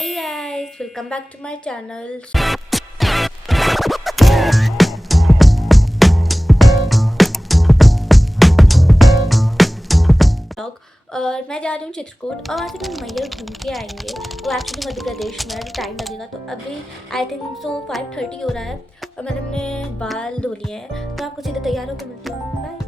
Hey guys, welcome back to my channel. Vlog और मैं जा रही हूँ चित्रकूट और वहाँ से हम मैयर घूम के आएंगे। वो एक्चुअली मध्य प्रदेश में है, टाइम लगेगा। तो अभी आई थिंक सो 5:30 हो रहा है और मैंने अपने बाल धो लिए हैं। तो आपको सीधे तैयार होकर मिलती हूँ। बाय।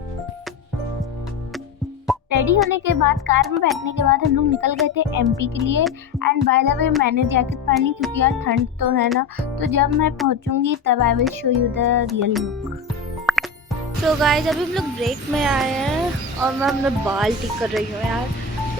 रेडी होने के बाद कार में बैठने के बाद हम लोग निकल गए थे एमपी के लिए। एंड बाय द वे मैंने जैकेट पहनी क्योंकि यार ठंड तो है ना। तो जब मैं पहुंचूंगी तब I will show you the real look. तो गाइस अभी हम लोग ब्रेक में आए हैं और मैं अपने बाल ठीक कर रही हूँ यार।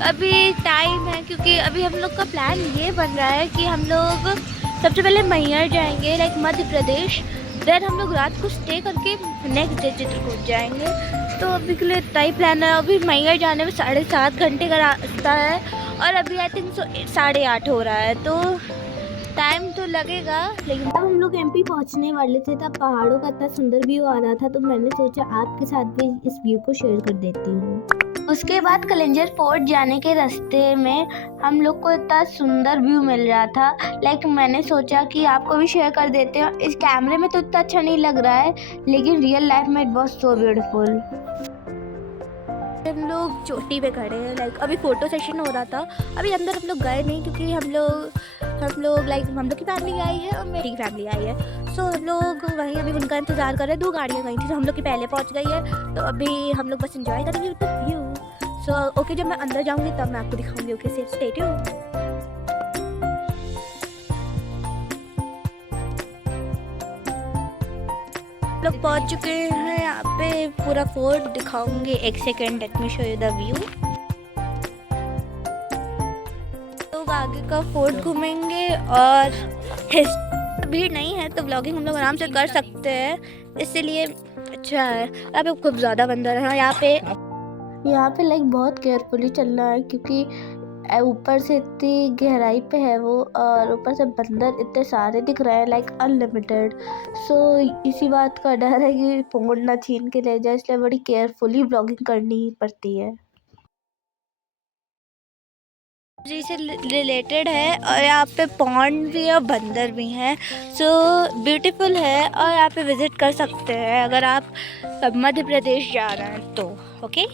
अभी टाइम है क्योंकि अभी हम लोग का प्लान ये बन रहा है कि हम लोग सबसे पहले मैहर जाएंगे लाइक मध्य प्रदेश। देन हम लोग रात को स्टे करके नेक्स्ट डे चित्रकूट जाएंगे। तो अभी के लिए इतना ही प्लान है। अभी मैहर जाने में 7.5 घंटे का रास्ता है और अभी आई थिंक सो 8:30 हो रहा है। तो टाइम तो लगेगा लेकिन जब हम लोग एमपी पहुंचने वाले थे तब पहाड़ों का इतना सुंदर व्यू आ रहा था, तो मैंने सोचा आपके साथ भी इस व्यू को शेयर कर देती हूँ। उसके बाद कलिंजर फोर्ट जाने के रास्ते में हम लोग को इतना सुंदर व्यू मिल रहा था। लाइक मैंने सोचा कि आपको भी शेयर कर देते हैं। इस कैमरे में तो इतना अच्छा नहीं लग रहा है लेकिन रियल लाइफ में इट वाज सो ब्यूटीफुल। हम लोग चोटी पे खड़े हैं। लाइक अभी फ़ोटो सेशन हो रहा था। अभी अंदर हम लोग गए नहीं क्योंकि हम लोग लाइक हम लोग की फैमिली आई है और मेरी फैमिली आई है। सो हम लोग वहीं अभी उनका इंतज़ार कर रहे हैं। 2 गाड़ियाँ गई थी तो हम लोग की पहले पहुंच गई है। तो अभी हम लोग बस इंजॉय करेंगे with the view. So okay, जब मैं अंदर जाऊँगी तब मैं आपको दिखाऊँगी। ओके, से स्टे ट्यून्ड। लोग पहुंच चुके हैं यहाँ पे। पूरा फोर्ट दिखाऊंगी। एक second, late me show you the view. लोग आगे का फोर्ट घूमेंगे और भीड़ नहीं है तो व्लॉगिंग हम लोग आराम से कर सकते हैं, इसीलिए अच्छा है। यहाँ पे खूब ज़्यादा बंदर है यहाँ पे लाइक बहुत केयरफुली चलना है क्योंकि ऊपर से इतनी गहराई पे है वो, और ऊपर से बंदर इतने सारे दिख रहे हैं लाइक अनलिमिटेड। सो इसी बात का डर है कि फोन ना छीन के ले जाए, इसलिए बड़ी केयरफुली ब्लॉगिंग करनी पड़ती है। जी से रिलेटेड है और यहाँ पे पॉन्ड भी है और बंदर भी हैं। सो ब्यूटीफुल है और यहाँ पे विज़िट कर सकते हैं अगर आप मध्य प्रदेश जा रहे हैं तो। ओके,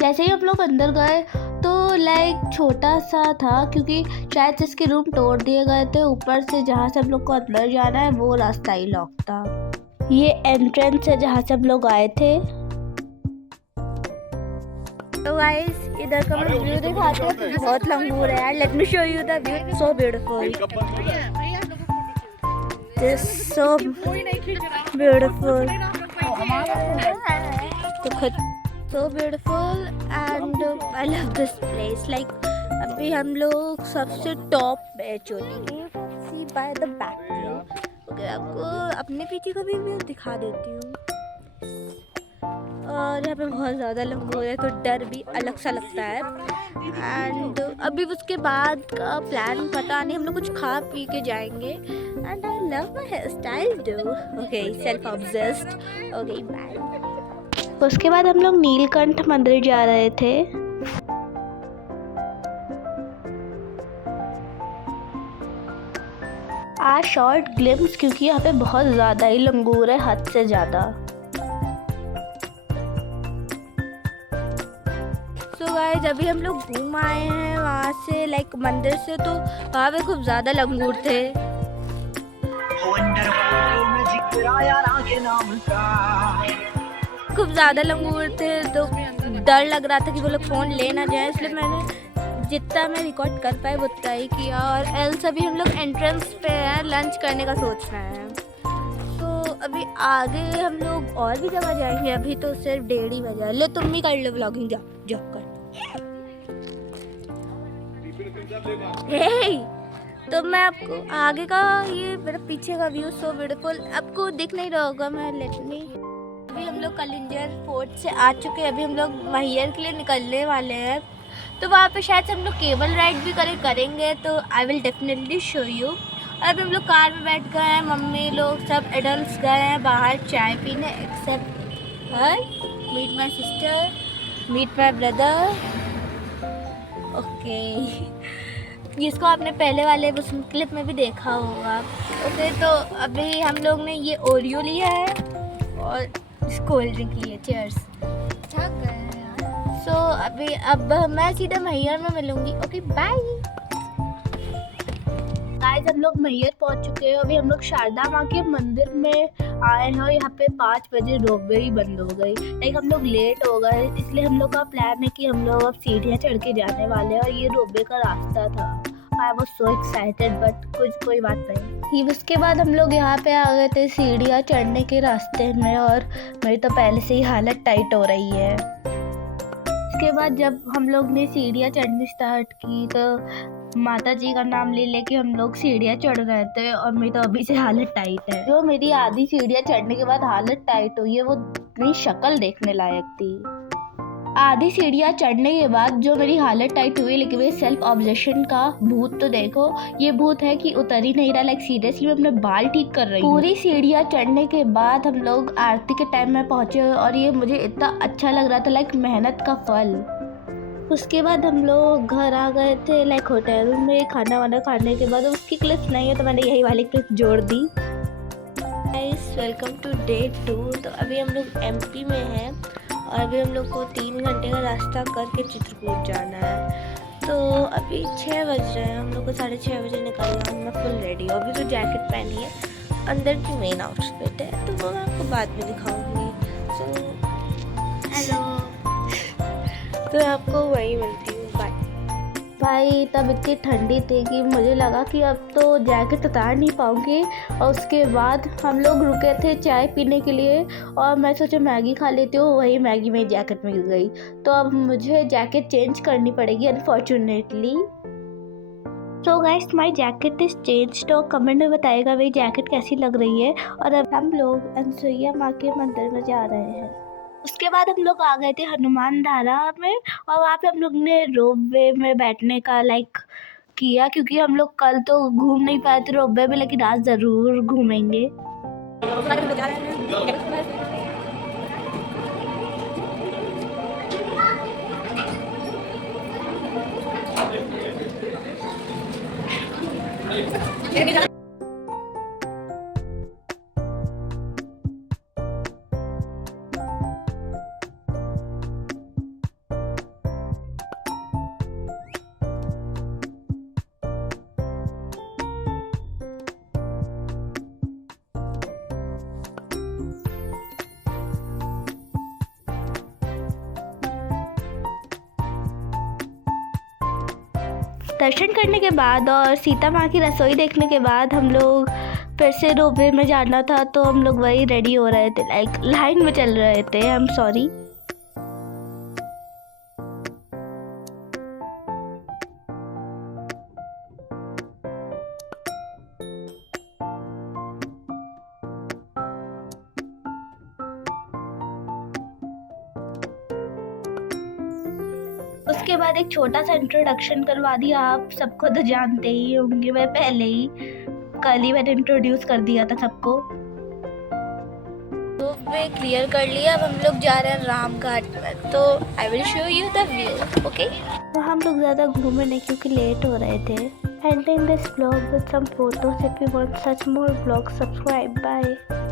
जैसे ही हम लोग अंदर गए तो लाइक छोटा सा था क्योंकि शायद इसके रूम तोड़ दिए गए थे। ऊपर से जहाँ से हम लोग को अंदर जाना है वो रास्ता ही लॉक था। ये एंट्रेंस है जहाँ से हम लोग आए थे। तो गाइस इधर का मैं व्यू दिखाते हैं। तो बहुत लंगूर है यार। Let me show you the view, so beautiful, this so beautiful, तो खुद so beautiful and I love this place. Like अभी हम लोग सबसे टॉप पे चोटी के, see by the back view. Okay, आपको अपने पीछे का भी व्यू दिखा देती हूँ। और यहाँ पे बहुत ज़्यादा लंगूर है तो डर भी अलग सा लगता है। एंड अभी उसके बाद का प्लान पता नहीं, हम लोग कुछ खा पी के जाएंगे। And I love my hair style do. Okay, self obsessed. Okay, bye. उसके बाद हम लोग नीलकंठ मंदिर जा रहे थे। आज शॉर्ट ग्लिम्स क्योंकि यहाँ पे बहुत ज़्यादा ही लंगूर है, हद से ज़्यादा। सो गाइस अभी हम लोग घूम आए हैं वहाँ से, लाइक मंदिर से। तो वहाँ पे खूब ज़्यादा लंगूर थे। खूब ज़्यादा लंगूर थे तो डर लग रहा था कि वो लोग फ़ोन ले ना जाए, इसलिए मैंने जितना मैं रिकॉर्ड कर पाए उतना ही किया। और एल्स अभी हम लोग एंट्रेंस पे हैं, लंच करने का सोच रहे हैं। तो अभी आगे हम लोग और भी जगह जाएंगे। अभी तो सिर्फ 1:30 बजा। लो तुम भी कर लो व्लॉगिंग, जाओ जाओ कर। हे, तो मैं आपको आगे का, ये मेरा पीछे का व्यू सो ब्यूटीफुल आपको दिख नहीं रहा होगा। मैं लेट मी, अभी हम लोग कलिंजर फोर्ट से आ चुके हैं। अभी हम लोग मैहर के लिए निकलने वाले हैं। तो वहाँ पे शायद से हम लोग केबल राइड भी करेंगे, तो I will definitely show you. और अभी हम लोग कार में बैठ गए हैं। मम्मी लोग सब एडल्ट्स गए हैं बाहर चाय पीने, except hi, meet my sister, meet my brother. Okay, जिसको आपने पहले वाले उस क्लिप में भी देखा होगा। ओके, तो अभी हम लोग ने ये ओरियो लिया है और कोल्ड ड्रिंक ली है। चीयर्स। थक गए हैं यार। सो अब मैं सीधा मैहर में मिलूंगी। Okay bye. गाइस, हम लोग मैहर पहुंच चुके हैं। अभी हम लोग शारदा माँ के मंदिर में आए हैं और यहाँ पे 5 बजे रोपवे ही बंद हो गई। लाइक हम लोग लेट हो गए, इसलिए हम लोग का प्लान है कि हम लोग अब सीढ़ियाँ चढ़ के जाने वाले हैं और ये रोपवे का रास्ता था। I was so excited, but कोई बात नहीं। उसके बाद हम लोग यहाँ पे आ गए थे सीढ़ियाँ चढ़ने के रास्ते में और मेरी तो पहले से ही हालत टाइट हो रही है। उसके बाद जब हम लोग ने सीढ़ियाँ चढ़नी स्टार्ट की तो माता जी का नाम ले लेके हम लोग सीढ़ियाँ चढ़ रहे थे और मेरी तो अभी से हालत टाइट है। जो मेरी आधी सीढ़ियाँ चढ़ने के बाद हालत टाइट हुई है वो मेरी शक्ल देखने लायक थी। आधी सीढ़ियाँ चढ़ने के बाद जो मेरी हालत टाइट हुई, लेकिन मेरे सेल्फ ऑब्जेक्शन का भूत तो देखो, ये भूत है कि उतर ही नहीं रहा। लाइक सीरियसली मैं अपने बाल ठीक कर रही हूँ। पूरी सीढ़ियाँ चढ़ने के बाद हम लोग आरती के टाइम में पहुँचे और ये मुझे इतना अच्छा लग रहा था, लाइक मेहनत का फल। उसके बाद हम लोग घर आ गए थे, लाइक होटल में खाना वाना खाने के बाद। उसकी क्लिप्स नहीं है तो मैंने यही वाली क्लिप जोड़ दी। Guys, welcome to day 2। तो अभी हम लोग एमपी में हैं और अभी हम लोग को 3 घंटे का रास्ता करके चित्रकूट जाना है। तो अभी 6 बज रहे हैं, हम लोग को 6:30 बजे निकलना है। मैं फुल रेडी हूँ, अभी तो जैकेट पहनी है, अंदर की मेन आउटफिट है तो वो मैं आपको बाद में दिखाऊंगी। सो हेलो, तो आपको वही मिलती हूँ। बाय। भाई तब इतनी ठंडी थी कि मुझे लगा कि अब तो जैकेट उतार नहीं पाऊँगी। और उसके बाद हम लोग रुके थे चाय पीने के लिए और मैं सोचा मैगी खा लेती हूँ, वही मैगी में जैकेट मिल गई। तो अब मुझे जैकेट चेंज करनी पड़ेगी unfortunately. So guys, my jacket is change. तो कमेंट में बताइएगा मेरी जैकेट कैसी लग रही है। और अब हम लोग अनसुईया माँ के मंदिर में जा रहे हैं। उसके बाद हम लोग आ गए थे हनुमान धारा में और वहाँ पे हम लोग ने रोपवे में बैठने का लाइक किया, क्योंकि हम लोग कल तो घूम नहीं पाए थे रोपवे में, लेकिन आज ज़रूर घूमेंगे। दर्शन करने के बाद और सीता माँ की रसोई देखने के बाद हम लोग फिर से रोपवे में जाना था, तो हम लोग वही रेडी हो रहे थे, लाइक लाइन में चल रहे थे। I am sorry. उसके बाद एक छोटा सा इंट्रोडक्शन करवा दिया। आप सबको तो जानते ही होंगे, मैं पहले ही कल ही मैंने इंट्रोड्यूस कर दिया था सबको। तो वे क्लियर कर लिया। अब हम लोग जा रहे हैं राम घाट में, तो I will show you the view. Okay, तो हम लोग ज़्यादा घूमे नहीं क्योंकि लेट हो रहे थे। Ending this vlog with some photos. If you want such more vlogs, subscribe. Bye.